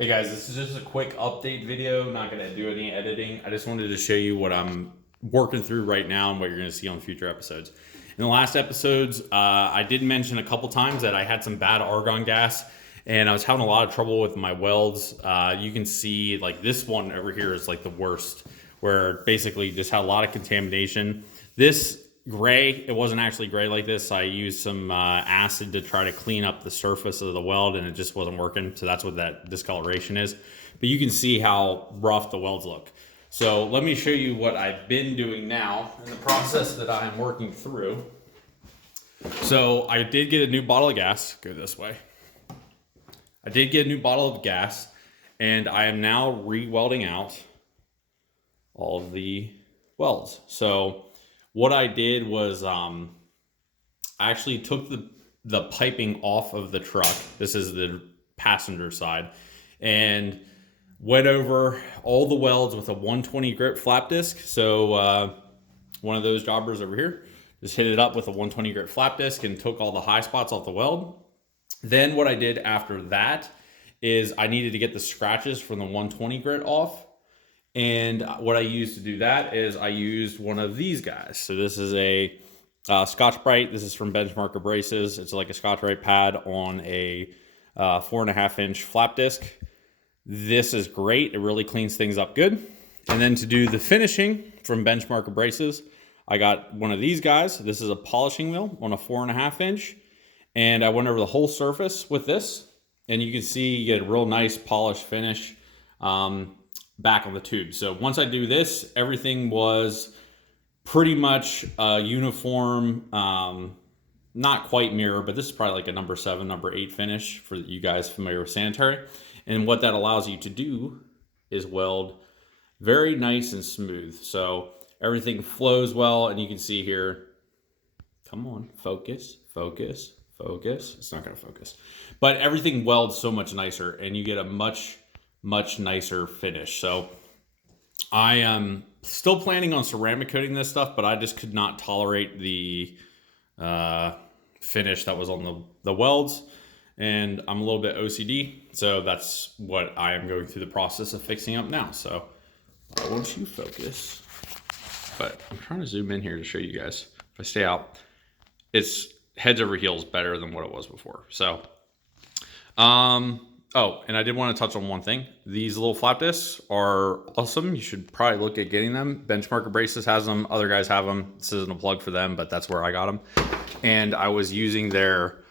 Hey guys, this is just a quick update video, not going to do any editing. I just wanted to show you what I'm working through right now and what you're going to see on future episodes. In the last episodes, I did mention a couple times that I had some bad argon gas and I was having a lot of trouble with my welds. You can see like this one over here is like the worst, where basically just had a lot of contamination. This gray, it wasn't actually gray like this. I used some acid to try to clean up the surface of the weld and it just wasn't working. So that's what that discoloration is. But you can see how rough the welds look. So let me show you what I've been doing now in the process that I'm working through. So I did get a new bottle of gas. Go this way. I did get a new bottle of gas and I am now re-welding out all of the welds. So what I did was I actually took the piping off of the truck. This is the passenger side, and went over all the welds with a 120 grit flap disc. So one of those jobbers over here just hit it up with a 120 grit flap disc and took all the high spots off the weld. Then what I did after that is I needed to get the scratches from the 120 grit off. And what I used to do that is I used one of these guys. So this is a Scotch-Brite. This is from Benchmark Abrasives. It's like a Scotch-Brite pad on a 4.5-inch flap disc. This is great. It really cleans things up good. And then to do the finishing from Benchmark Abrasives, I got one of these guys. This is a polishing wheel on a 4.5-inch. And I went over the whole surface with this. And you can see you get a real nice polished finish back on the tube. So once I do this, everything was pretty much uniform, not quite mirror, but this is probably like a number 7, number 8 finish for you guys familiar with sanitary. And what that allows you to do is weld very nice and smooth. So everything flows well, and you can see here, come on, focus, focus, focus. It's not gonna focus, but everything welds so much nicer and you get a much nicer finish. So I am still planning on ceramic coating this stuff, but I just could not tolerate the finish that was on the welds, and I'm a little bit OCD, so that's what I am going through the process of fixing up now. So why won't you focus? But I'm trying to zoom in here to show you guys. If I stay out, it's heads over heels better than what it was before. So oh, and I did want to touch on one thing. These little flap discs are awesome. You should probably look at getting them. Benchmark Abrasives has them. Other guys have them. This isn't a plug for them, but that's where I got them. And I was using their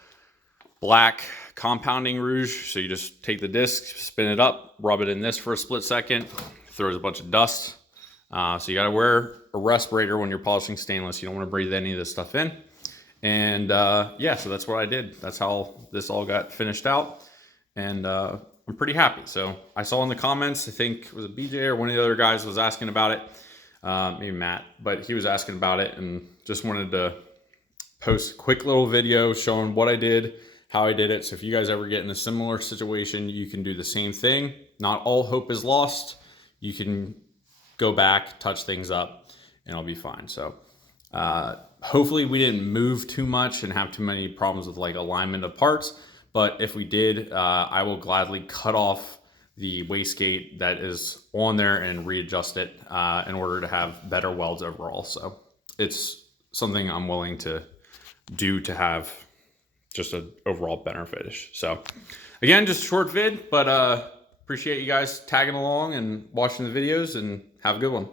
black compounding rouge. So you just take the disc, spin it up, rub it in this for a split second, throws a bunch of dust. So you got to wear a respirator when you're polishing stainless. You don't want to breathe any of this stuff in. And yeah, so that's what I did. That's how this all got finished out. And I'm pretty happy. So I saw in the comments, I think it was a BJ or one of the other guys was asking about it, maybe Matt, but he was asking about it and just wanted to post a quick little video showing what I did, how I did it. So if you guys ever get in a similar situation, you can do the same thing. Not all hope is lost. You can go back, touch things up, and it'll be fine. So hopefully we didn't move too much and have too many problems with like alignment of parts. But if we did, I will gladly cut off the wastegate that is on there and readjust it in order to have better welds overall. So it's something I'm willing to do to have just an overall better finish. So again, just a short vid, but appreciate you guys tagging along and watching the videos, and have a good one.